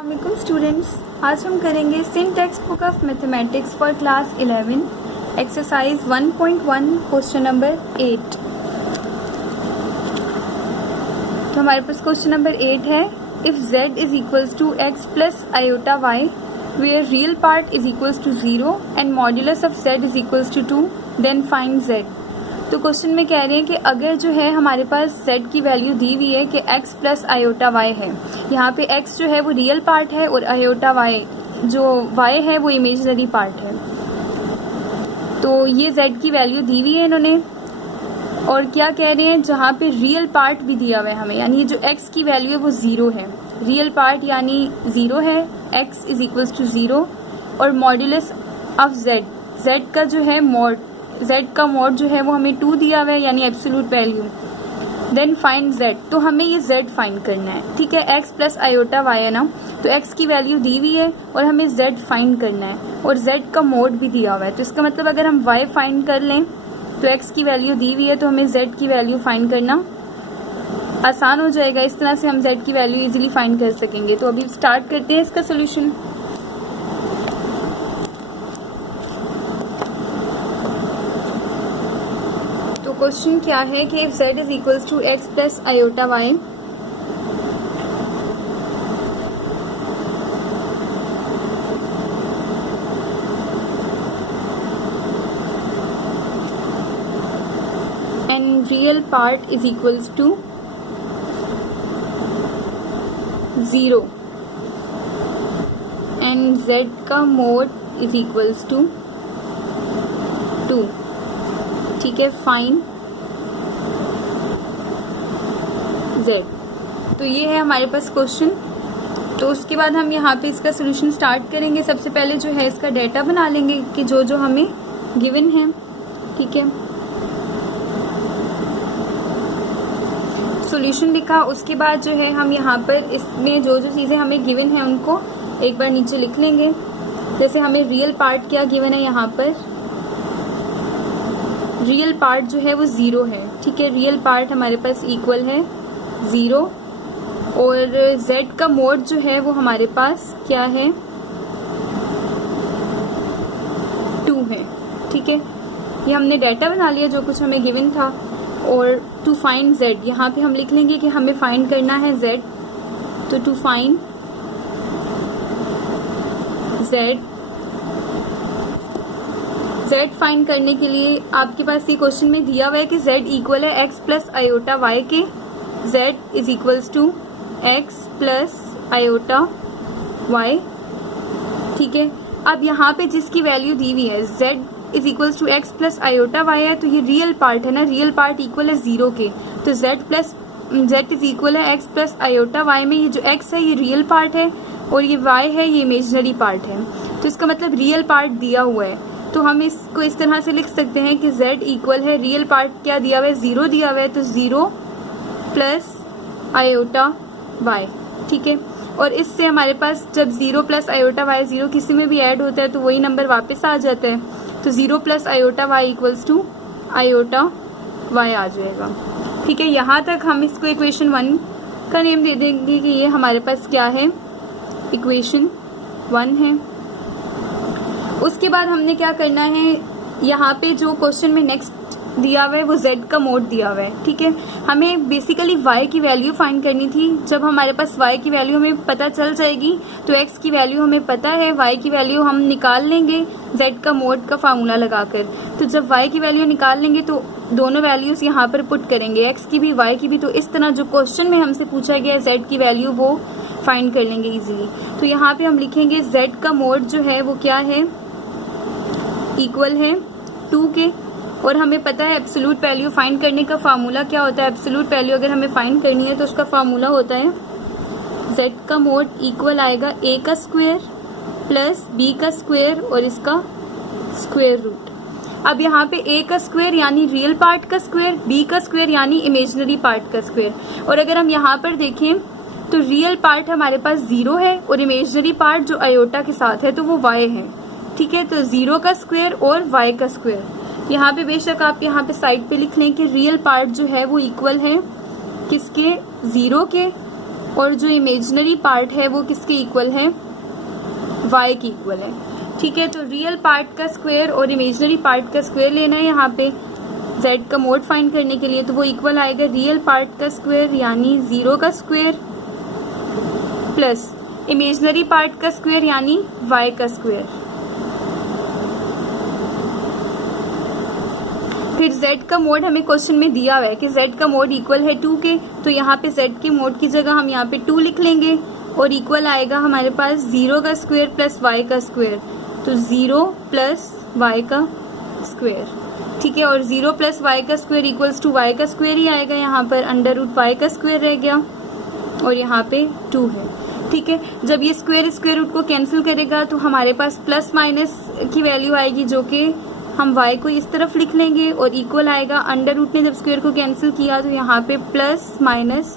अस्सलामुअलैकुम स्टूडेंट्स, आज हम करेंगे syntax book of mathematics for class 11 exercise 1.1 question number 8। तो हमारे पास क्वेश्चन नंबर 8 है, if z is equals to x plus iota y where real part is equals to 0 and modulus of z is equals to 2 then find z। तो question में कह रहे हैं कि अगर जो है हमारे पास z की वैल्यू दी हुई है कि x प्लस आयोटा y है, यहाँ पे x जो है वो रियल पार्ट है और आयोटा y जो y है वो इमेजिनरी पार्ट है। तो ये z की वैल्यू दी हुई है इन्होंने, और क्या कह रहे हैं जहाँ पे रियल पार्ट भी दिया हुआ है हमें, यानी जो x की वैल्यू है वो 0 है, रियल पार्ट यानी 0 है, x इज इक्वल्स टू 0 और मॉड्यूलस ऑफ z का जो है z का मॉड जो है वो हमें 2 दिया हुआ है यानी absolute value. Then find z, तो हमें ये z फाइंड करना है, ठीक है। x प्लस आयोटा y है ना, तो x की वैल्यू दी हुई है और हमें z फाइंड करना है और z का मोड भी दिया हुआ है। तो इसका मतलब अगर हम y फाइंड कर लें तो x की वैल्यू दी हुई है तो हमें z की वैल्यू फाइंड करना आसान हो जाएगा। इस तरह से हम z की वैल्यू इजीली फाइंड कर सकेंगे। तो अभी स्टार्ट करते हैं इसका सोल्यूशन। तो क्वेश्चन क्या है कि if z is equals to x plus iota y and real part is equals to 0 and z का मोड is equals to 2, ठीक है। फाइन z, तो ये है हमारे पास क्वेश्चन। तो उसके बाद हम यहाँ पे इसका सोल्यूशन स्टार्ट करेंगे। सबसे पहले जो है इसका डेटा बना लेंगे कि जो जो हमें गिवन है, ठीक है। सॉल्यूशन लिखा, उसके बाद जो है हम यहाँ पर इसमें जो जो चीज़ें हमें गिवन है उनको एक बार नीचे लिख लेंगे। जैसे हमें रियल पार्ट क्या गिवन है, यहाँ पर रियल पार्ट जो है वो 0 है, ठीक है। रियल पार्ट हमारे पास इक्वल है 0 और z का मोड जो है वो हमारे पास क्या है 2 है, ठीक है। ये हमने डाटा बना लिया जो कुछ हमें गिवन था। और टू फाइंड z, यहाँ पे हम लिख लेंगे कि हमें फाइंड करना है z। तो टू फाइंड z फाइंड करने के लिए आपके पास ये क्वेश्चन में दिया हुआ है कि z इक्वल है x प्लस आयोटा y के, z is equals to x plus iota y, ठीक है। अब यहाँ पे जिसकी वैल्यू दी हुई है z is equals to x plus iota y है, तो ये रियल पार्ट है ना, रियल पार्ट इक्वल है 0 के, तो z इज इक्वल है एक्स प्लस आयोटा वाई में ये जो x है ये रियल पार्ट है और ये y है ये इमेजिनरी पार्ट है। तो इसका मतलब रियल पार्ट दिया हुआ है, तो हम इसको इस तरह से लिख सकते हैं कि z इक्वल है रियल पार्ट क्या दिया हुआ है 0 दिया हुआ है, तो 0 प्लस आयोटा y, ठीक है। और इससे हमारे पास जब 0 प्लस आयोटा y 0 किसी में भी ऐड होता है तो वही नंबर वापस आ जाता है, तो 0 plus iota y equals to iota y आ जाएगा, ठीक है। यहाँ तक हम इसको इक्वेशन 1 का नेम दे देंगे कि ये हमारे पास क्या है, इक्वेशन 1 है। उसके बाद हमने क्या करना है, यहाँ पे जो क्वेश्चन में नेक्स्ट दिया हुआ है वो z का मोड दिया हुआ है, ठीक है। हमें बेसिकली y की वैल्यू फाइंड करनी थी। जब हमारे पास y की वैल्यू हमें पता चल जाएगी तो x की वैल्यू हमें पता है, y की वैल्यू हम निकाल लेंगे z का मोड का फार्मूला लगाकर। तो जब y की वैल्यू निकाल लेंगे तो दोनों वैल्यूज यहाँ पर पुट करेंगे, x की भी y की भी। तो इस तरह जो क्वेश्चन में हमसे पूछा गया है z की वैल्यू वो फाइंड कर लेंगे इजीली। तो यहाँ पे हम लिखेंगे z का मोड जो है वो क्या है, इक्वल है 2 के, और हमें पता है एब्सोल्यूट वैल्यू फाइंड करने का फार्मूला क्या होता है। एब्सोल्यूट वैल्यू अगर हमें फाइंड करनी है तो उसका फार्मूला होता है z का मोड इक्वल आएगा a का स्क्वायर प्लस b का स्क्वायर और इसका स्क्वायर रूट। अब यहाँ पे a का स्क्वायर यानी रियल पार्ट का स्क्वायर, b का स्क्वायर यानी इमेजिनरी पार्ट का स्क्वायर। और अगर हम यहाँ पर देखें तो रियल पार्ट हमारे पास 0 है और इमेजिनरी पार्ट जो आयोटा के साथ है तो वो y है, ठीक है। तो 0 का स्क्वायर और y का स्क्वायर। यहाँ पे बेशक आप यहाँ पे साइड पे लिख लें कि रियल पार्ट जो है वो इक्वल है किसके, 0 के, और जो इमेजिनरी पार्ट है वो किसके इक्वल है, y के इक्वल है। ठीक है, तो रियल पार्ट का स्क्वायर और इमेजिनरी पार्ट का स्क्वायर लेना है यहाँ पे z का मोड फाइंड करने के लिए। तो वो इक्वल आएगा रियल पार्ट का स्क्वायर यानी 0 का स्क्वायर प्लस इमेजिनरी पार्ट का स्क्वायर यानी y का स्क्वायर। फिर z का मोड हमें क्वेश्चन में दिया हुआ है कि z का मोड इक्वल है 2 के, तो यहाँ पे z के मोड की जगह हम यहाँ पे 2 लिख लेंगे और इक्वल आएगा हमारे पास 0 का स्क्वायर प्लस y का स्क्वायर। तो 0 प्लस y का स्क्वायर। ठीक है, और 0 प्लस y का स्क्वायर इक्वल्स टू y का स्क्वायर ही आएगा, यहाँ पर अंडर रूट y का स्क्वायर रह गया और यहाँ पे 2 है। ठीक है, जब ये स्क्वायर रूट को कैंसिल करेगा तो हमारे पास प्लस माइनस की वैल्यू आएगी, जो कि हम y को इस तरफ लिख लेंगे और इक्वल आएगा अंडर रूट ने जब स्क्वायर को कैंसिल किया तो यहाँ पे प्लस माइनस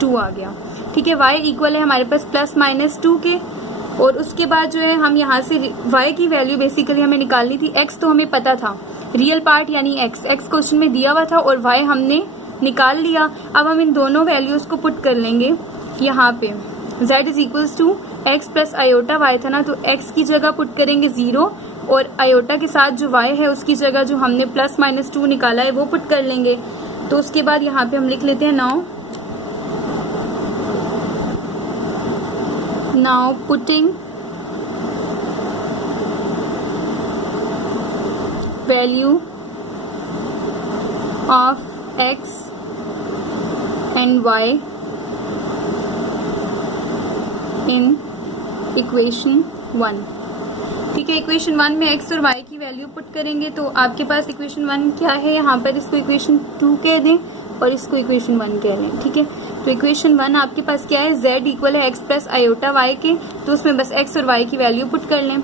2 आ गया। ठीक है, y इक्वल है हमारे पास प्लस माइनस 2 के। और उसके बाद जो है हम यहाँ से y की वैल्यू बेसिकली हमें निकालनी थी। x तो हमें पता था, रियल पार्ट यानी x क्वेश्चन में दिया हुआ था और y हमने निकाल लिया। अब हम इन दोनों वैल्यूज को पुट कर लेंगे यहाँ पे। z is equals to x plus iota y था ना, तो x की जगह पुट करेंगे 0 और आयोटा के साथ जो y है उसकी जगह जो हमने प्लस माइनस 2 निकाला है वो पुट कर लेंगे। तो उसके बाद यहाँ पे हम लिख लेते हैं now putting value of x and y in equation 1। ठीक है, इक्वेशन 1 में x और y की वैल्यू पुट करेंगे तो आपके पास इक्वेशन 1 क्या है, यहाँ पर इसको इक्वेशन 2 कह दें और इसको इक्वेशन 1 कह लें। ठीक है, तो इक्वेशन 1 आपके पास क्या है, z इक्वल है x प्लस आयोटा y के, तो उसमें बस x और y की वैल्यू पुट कर लें।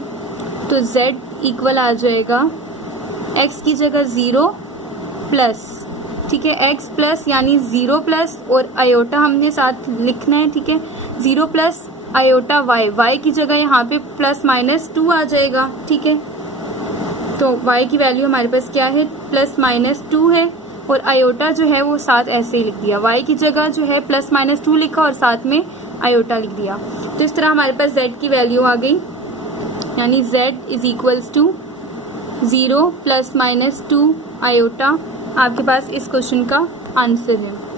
तो z इक्वल आ जाएगा x की जगह 0 प्लस, ठीक है, x प्लस यानी 0 प्लस और आयोटा हमने साथ लिखना है। ठीक है, 0 प्लस आयोटा y की जगह यहाँ पे प्लस माइनस 2 आ जाएगा। ठीक है, तो y की वैल्यू हमारे पास क्या है, प्लस माइनस 2 है और आयोटा जो है वो साथ ऐसे ही लिख दिया, y की जगह जो है प्लस माइनस 2 लिखा और साथ में आयोटा लिख दिया। तो इस तरह हमारे पास z की वैल्यू आ गई, यानी z is equals to 0 plus minus 2 iota आपके पास इस क्वेश्चन का आंसर है।